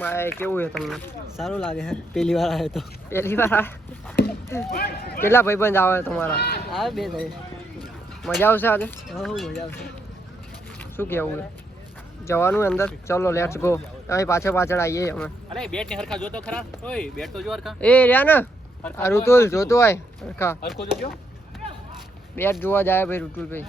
રમવા આવ્યા કેવું છે તમને? સારું લાગે છે. પહેલી વાર આવ્યો તો. પહેલી વાર કેટલા ભાઈબંધ આવે તમારા? આવે 2 ભાઈ. મજા આવશે આજે? હા મજા આવશે. શું કેવું છે? જવાનું અંદર? ચલો લેટ્સ ગો. અહીં પાછળ આવીએ અમે. અરે બેટ ને હરખા જોતો ખરા? ઓય બેટ તો જો હરખા. એ રહ્યા ને આ ઋતુલ જોતો હોય હરખા. હરખો જોજો. બેટ જોવા જાય ભાઈ ઋતુલ ભાઈ.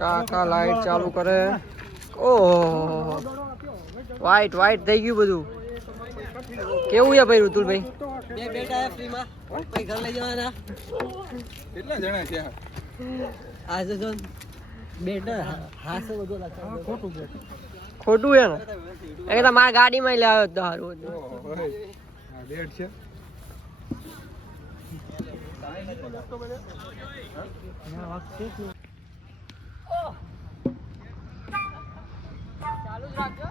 કાકા લાઈટ ચાલુ કરે. ઓહો વાઈટ થઈ ગયું બધું. કેવું છે ભાઈ ઋતુલભાઈ? 2 બેટ આયા ફ્રીમાં. પછી ઘર લઈ જવાના. કેટલા જણા છે? આજે જો બેટ હાસે બધો લાગતો. ખોટું બેટ. ખોટું છે ને? એ તો મારા ગાડીમાં લાવ્યો હતો હારું. આ બેટ છે. ચાલુ જ રાખજો.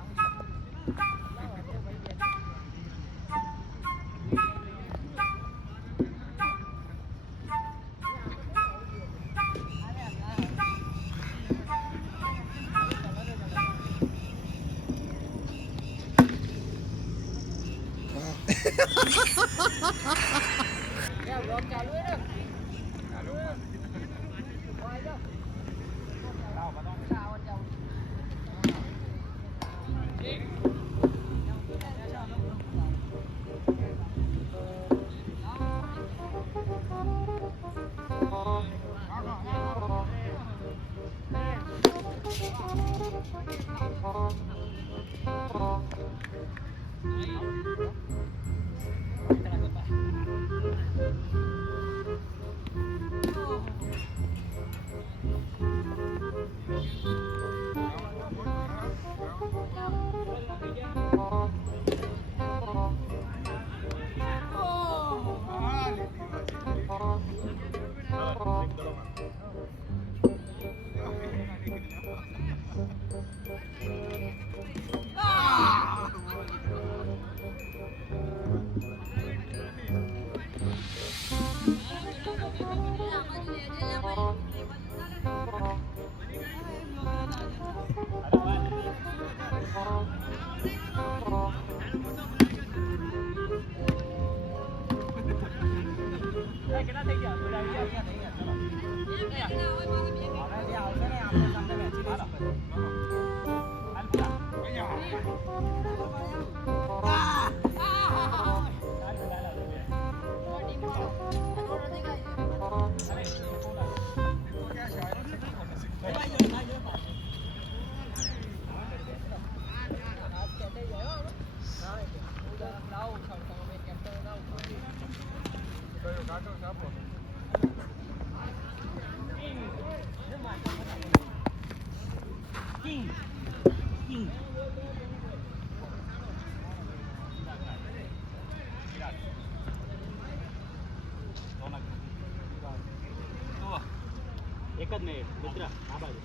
એક જ મિનિટ મિત્ર આ બાજુ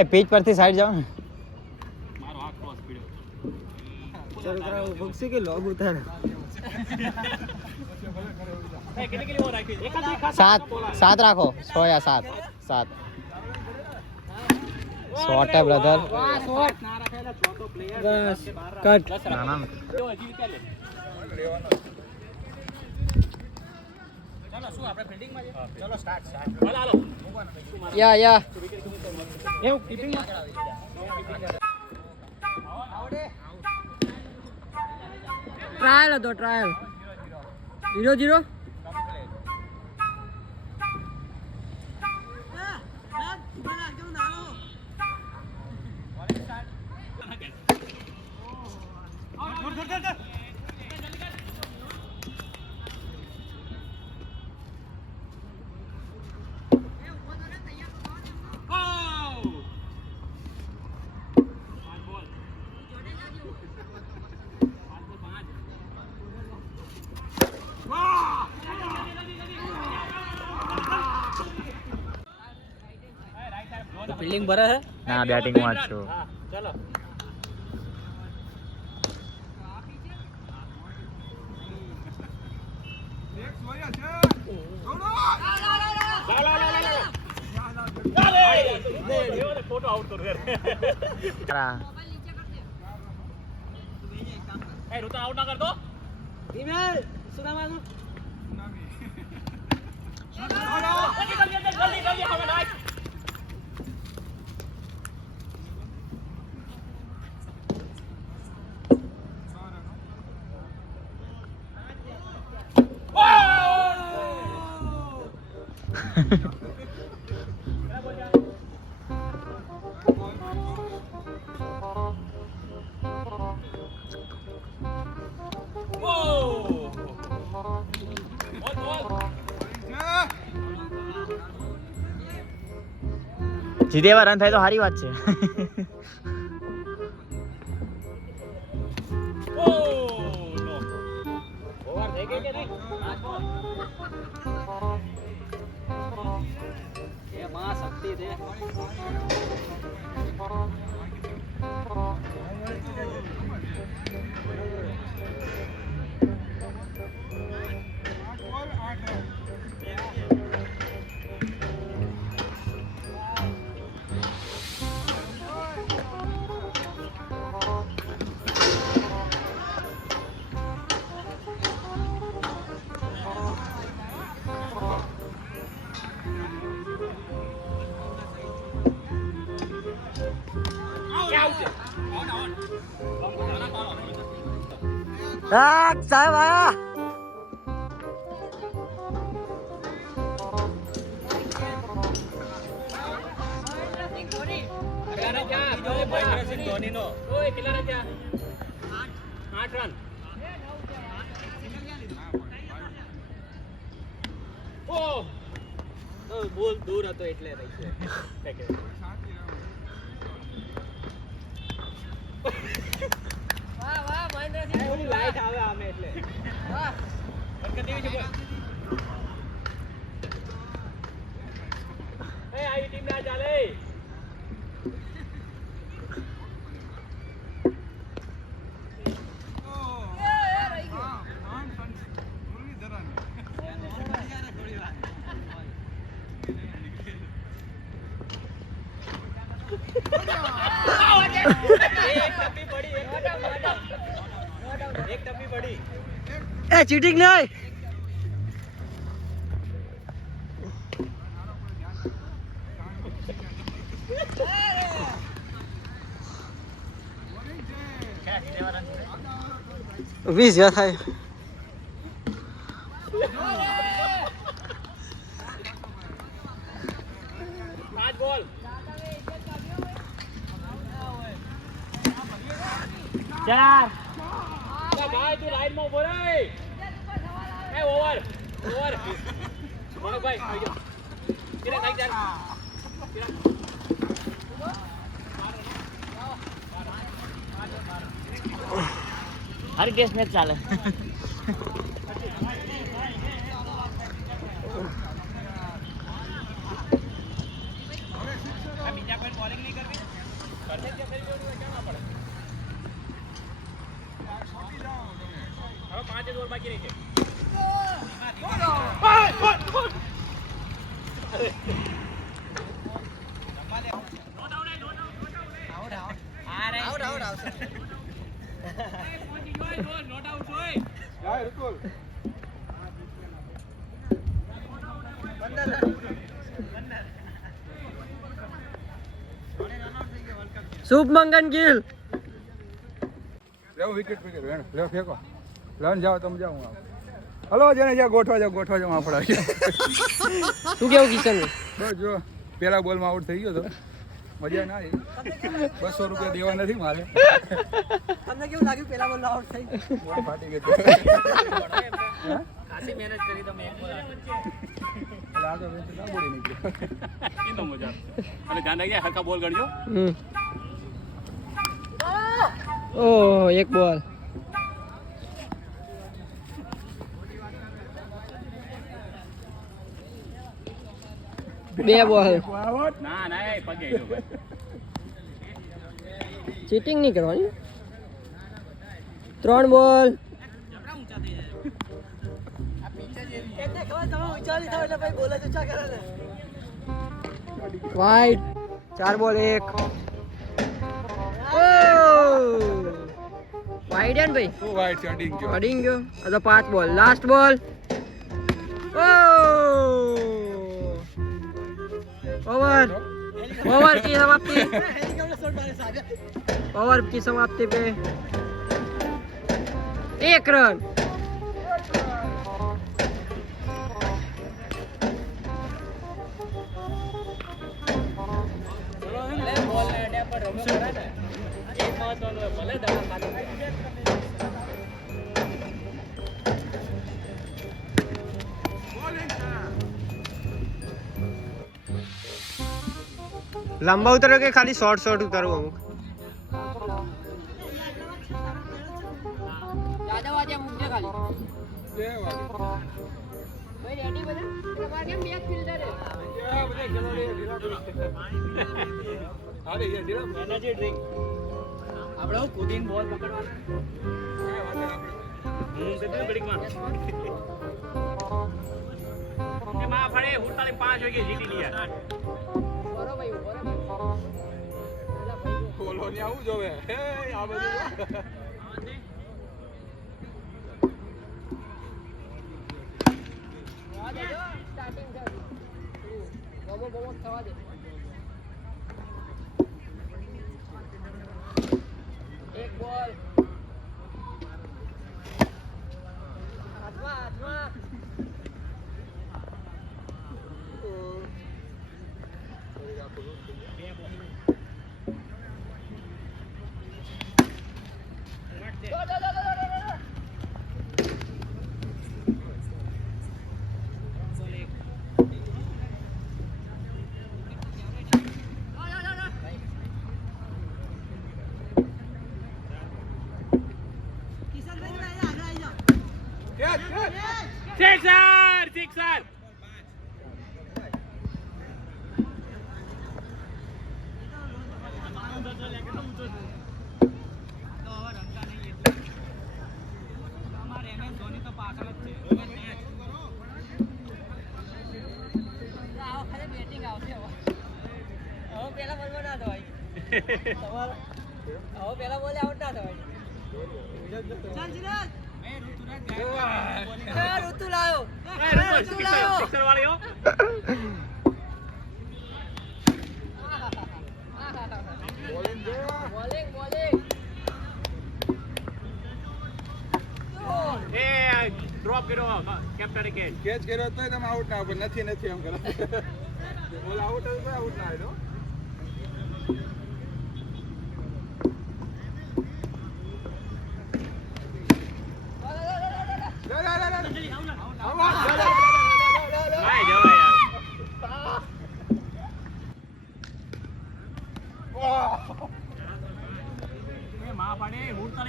એ પેજ પરથી સાઈડ જાઓ ને. મારો હાથ ક્રોસ પીડ્યો. ચલો કરાવો ભક્સી કે લોગ ઉતાર. એ કેટલી ઓવર રાખી? એક જ ખાસ 7 રાખો. 6 या 7 શોર્ટ હે બ્રધર. વાહ શોટ ના રાખેલા ચોથો પ્લેયર બસ કટ. ના ના જો હજી વિચાર લે. ચાલો શું આપણે ફિલ્ડિંગ માં છે? ચાલો સ્ટાર્ટ હાલો હાલો યા એવું કીપિંગ માં ટ્રાયલ હતો ટ્રાયલ 0-0. ફિલ્ડિંગ ભરે છે ના બેટિંગમાં જ છું. હા ચલો ફોટો આઉટ કરો યાર એ ઋતુ આઉટ ના કરતો ઈમેલ સુનામાનું જલ્દી હવે નાખ જીતેવા રન થાય તો સારી વાત છે. ઓવર થઈ ગઈ કે નહીં એ માં શક્તિ છે સાહેબ આયા. ધોનીનો ઓય કેટલા રન થયા 8 રન ઓ બોલ દૂર હતો એટલે રહી છે વાહ મહેન્દ્રસિંહ ધોની લાઈટ આવે આમે એટલે વાહ બરકત દેવી છે બોલ એ આવી ટીમ ના ચાલે એક ટપ્પી પડી એ ચીટિંગ નહીં. વીસ જ્યાં થાય. પાંચ બોલ ચાર ભાઈ તું લાઈન માં ઉભો રે એ ઓવર મનોભાઈ આવી જાઓ કિરણ આવી જા હારી ટેસ્ટ મેચ ચાલે. બીજા કોઈ બોલિંગ નહીં કરવી કરશે કે ફેર કેમ ના પડે હવે 5 જ ઓવર બાકી રહી છે શુભમંગન ગિલ. લેવો વિકેટ વિકેટ વેણ લેવો ફેંકો લન જાઓ તમે જાઓ હું આવું. હલો જેને જ્યાં ગોઠવા જાવ આપણા શું કેવું કિશન? બસ જો પેલા બોલમાં આઉટ થઈ ગયો તો મજા ના આવી. 200 રૂપિયા દેવા નથી મારે. તમને કેવું લાગ્યું પેલા બોલ આઉટ થઈ બોલ ફાટી ગઈ ખાસી મહેનત કરી તમે એક બોલ આગળ વેચ ના બોલી નીકળ્યો. તો મજા અને ધ્યાન રાખજે હરકા બોલ ગણજો ઓહ એક બોલ. 2 બોલ ના ના એ પગે જો ભાઈ. ચીટિંગ નહીં કરવાની. 3 બોલ. વાઈટ. 4 બોલ 1. વાઈટ હે ને ભાઈ? શું વાઈટ છે અડીંગ ગયો. અડીંગ ગયો. આ તો 5 બોલ. લાસ્ટ બોલ. ओवर ओवर की समाप्ति ओवर की समाप्ति पे 1 रन. लंबा उतरो के खाली शॉर्ट शॉर्ट उतारो अमुक दादा वाजे मुझे खाली બે વાગે. भाई रेडी बना તમારે કેમ બેક ફિલ્ડર હે યા બધે ચલો રે ધીરા ધીરા. અરે યાર ધીરા એનર્જી ડ્રિંક આપણે હું કૂદીને બોલ પકડવાનો. કેટલી ઘડીકમાં એ માં ફળે 45 વાગે જીતી લીયા. બરો ભાઈ બોલો ને આવું જોવે હે આ બધું સ્ટાર્ટિંગ કર બોબો બોબો થવા દે 1 બોલ હાથમાં સિક્સર સિક્સર પેલા બોલે આઉટ ના થવાય ઋતુ લાયો સિક્સર વાળ્યો બોલિંગ એ ડ્રોપ કર્યો કેપ્ટન કેચ કેચ કર્યો તોય તમે આઉટ ના આપો નથી નથી એમ કરો બોલ આઉટ હતો આઉટ ના આવ્યો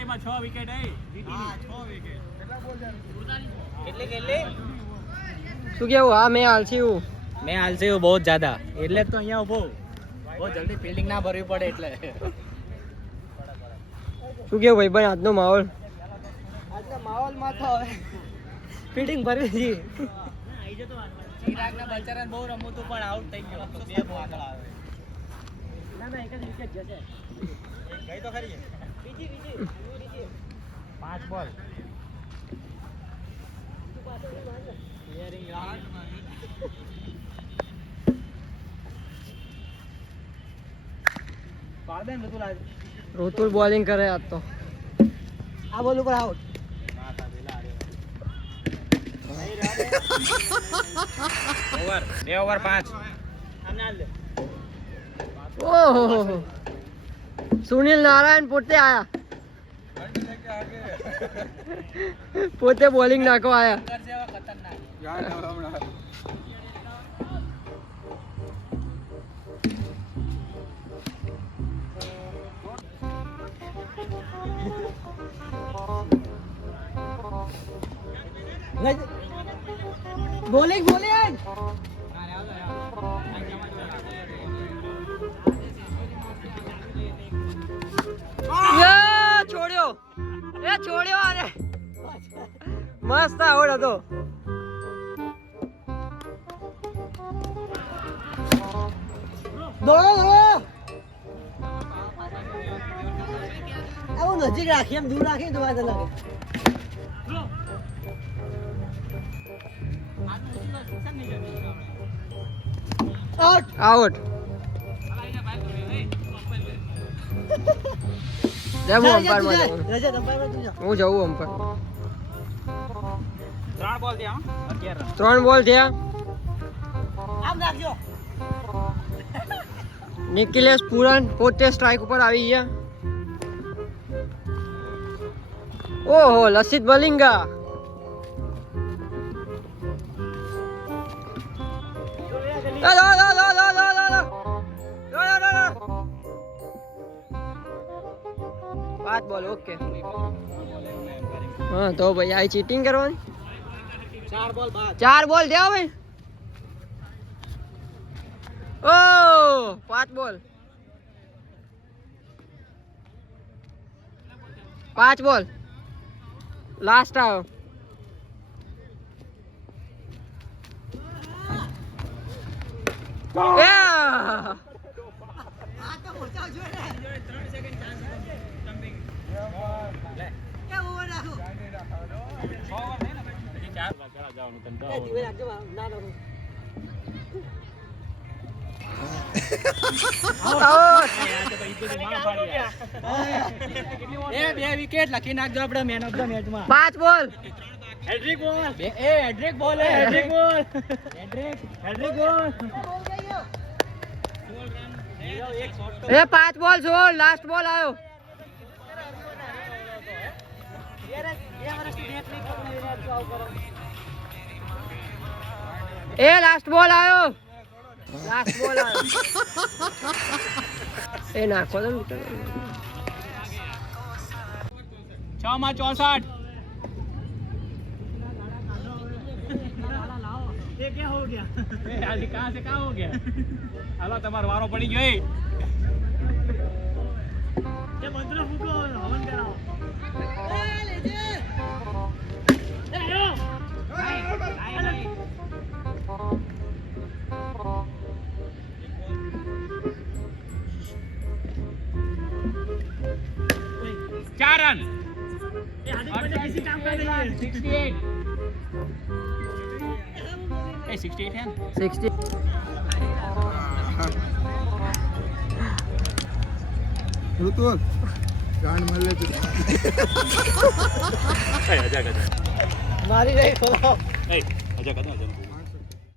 માં 6 વિકેટ શું કેવું? હા મેં હાલસી હું मैं आलसी हूँ बहुत ज्यादा એટલે તો અહીંયા ઉભો બહુ જલ્દી ફિલ્ડિંગ ના ભરવી પડે એટલે શું કેવું ભાઈ ભાઈ આજનો માહોલ? આજના માહોલમાં તો હવે ફિલ્ડિંગ ભરવી છે ચિરાગના બલચરન બહુ રમવું હતું પણ આઉટ થઈ ગયો બે બહુ આગળ આવે ના એક જ વિકેટ જશે ગઈ તો ખરી બીજી 5 બોલ ઋતુલ બોલિંગ કરે આજ તો. આ બોલ ઉપર આઉટ ઓવર 2 ઓવર 5 ઓહો સુનિલ નારાયણ પોતે આયા પોતે બોલિંગ નાખવા આયા ખતરનાક જાન હમણાં બોલિંગ મસ્ત આઉટ હતો. દોડો દોડો આવું નજીક રાખી એમ દૂર રાખી તો વાત અલગ આઉટ આઉટ. હું અમ્પાયર માં જાઉં. રજત અંપાયર તું જા હું જવું અમ્પાયર. 3 બોલ થયા 11 રન. 3 બોલ થયા. આમ રાખજો નિકિલેશ પુરાણ પોતે સ્ટ્રાઇક ઉપર આવી ગયા. ઓહો લસિત મલિંગા. પાંચ બોલ ઓકે. હા તો ભાઈ આ ચીટિંગ કરવાની. 4 બોલ બાદ 4 બોલ થયા ભાઈ. ઓ 5 બોલ. 5 બોલ લાસ્ટ આવ્યો. Yeah! આ તો મોટા જોઈ ને 3 સેકન્ડ ચાન્સ જમ્પિંગ કે ઓવર રાખો 6 ઓવર થઈ ને પછી 4 ખેલા જવાનું તને એ જીવે રાખજો ના ના એ 2 વિકેટ લખી નાખજો આપણે મેન ઓફ ધ મેચમાં. 5 બોલ. હેડ્રિક બોલ હેડ્રિક બોલ હેડ્રિક બોલ હેડ્રિક બોલ એ 5 બોલ છોડ લાસ્ટ બોલ આવ્યો. એ લાસ્ટ બોલ આવ્યો. લાસ્ટ બોલ આવ્યો. એ નાખો તો 6 માં 64. ये क्या हो गया आज कहां से कहां हो गया. હાલો તમારો વારો પડી ગયો. ये मंत्र फूको हवन कराओ ए लेजे ए आयो चार रन. ये हार्दिक पांड्या किसी काम का नहीं है 68. 68 है 60. ઋતુ ગાંડ મળે છે. અજા मारी नहीं खोलो અજા કદો